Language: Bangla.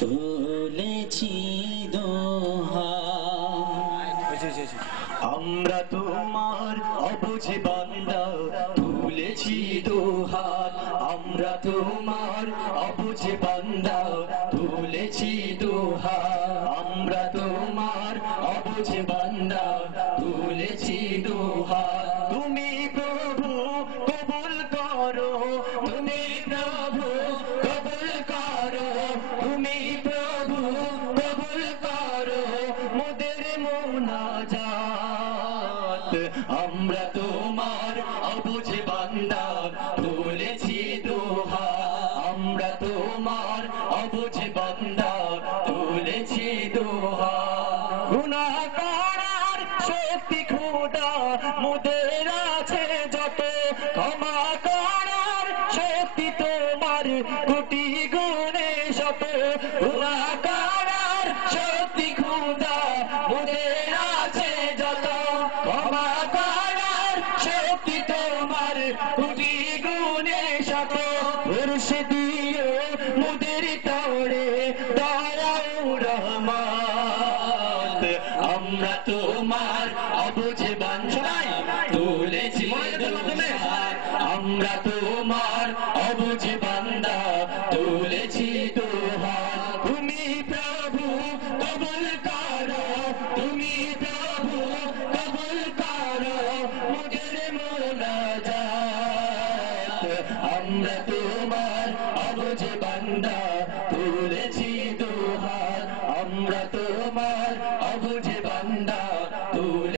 তুলেছি দোহাই। আমরা তোমার অবুঝ বান্দা, তুলেছি দোহাই। আমরা তোমার অবুঝ বান্দা, তুলেছি দোহাই। আমরা তোমার অবুঝ বান্দা, তুলেছি দোহাই। তুমি প্রভু কবুল করো, তুমি প্রভু কবুল করো, তুমি প্রভু কবুল করো মোদের মুনাজাত। আমরা তোমার অবুঝ বান্দা, তুলেছি দোহাই। আমরা তোমার অবুঝ বান্দা, তুলেছি দোহাই। গুনাহ করার শক্তি খোদা মোদের আছে যত, ক্ষমা করার শক্তি তোমার কোটি গুণে শত। গুনাহ করার শক্তি খোদা মোদের আছে যত, ক্ষমা করার শক্তি তোমার কোটি গুণে শত। মুর্শিদিও মোদের তরে দয়াও রহমত। আমরা তোমার অবুঝ বান্দা, তুলেছি দোহাই। আমরা তোমার অবুঝ বান্দা, তুলেছি দোহাই। তুমি প্রভু কবুল করো, তুমি প্রভু কবুল করো মোদের মুনাজাত। আমরা তোমার অবুঝ বান্দা,